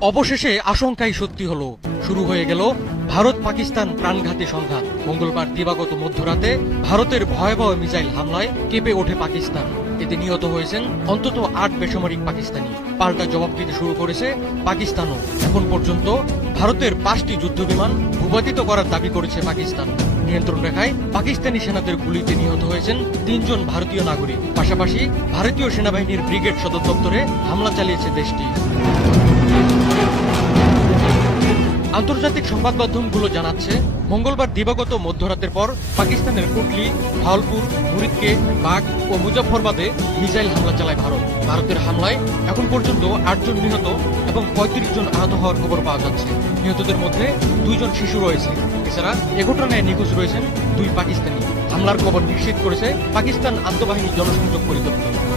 অবশেষে আশঙ্কাই সত্যি হল। শুরু হয়ে গেল ভারত পাকিস্তান প্রাণঘাতী সংঘাত। মঙ্গলবার দিবাগত মধ্যরাতে ভারতের ভয়াবহ মিসাইল হামলায় কেঁপে ওঠে পাকিস্তান। এতে নিহত হয়েছেন অন্তত আট বেসামরিক পাকিস্তানি। পাল্টা জবাব দিতে শুরু করেছে পাকিস্তানও। এখন পর্যন্ত ভারতের পাঁচটি যুদ্ধবিমান ভূপাতিত করার দাবি করেছে পাকিস্তান। নিয়ন্ত্রণ রেখায় পাকিস্তানি সেনাদের গুলিতে নিহত হয়েছেন তিনজন ভারতীয় নাগরিক। পাশাপাশি ভারতীয় সেনাবাহিনীর ব্রিগেড সদর দপ্তরে হামলা চালিয়েছে দেশটি। আন্তর্জাতিক সংবাদ মাধ্যমগুলো জানাচ্ছে, মঙ্গলবার দিবাগত মধ্যরাতের পর পাকিস্তানের কুটলি ভাওলপুর মুরিদকে বাঘ ও মুজফরবাদে মিসাইল হামলা চালায় ভারত। ভারতের হামলায় এখন পর্যন্ত আটজন নিহত এবং পঁয়ত্রিশ জন আহত হওয়ার খবর পাওয়া যাচ্ছে। নিহতদের মধ্যে দুইজন শিশু রয়েছে। এছাড়া এ ঘটনায় নিখোঁজ রয়েছেন দুই পাকিস্তানি। হামলার খবর নিশ্চিত করেছে পাকিস্তান আন্তঃবাহিনী জনসংযোগ পরিদপ্তর।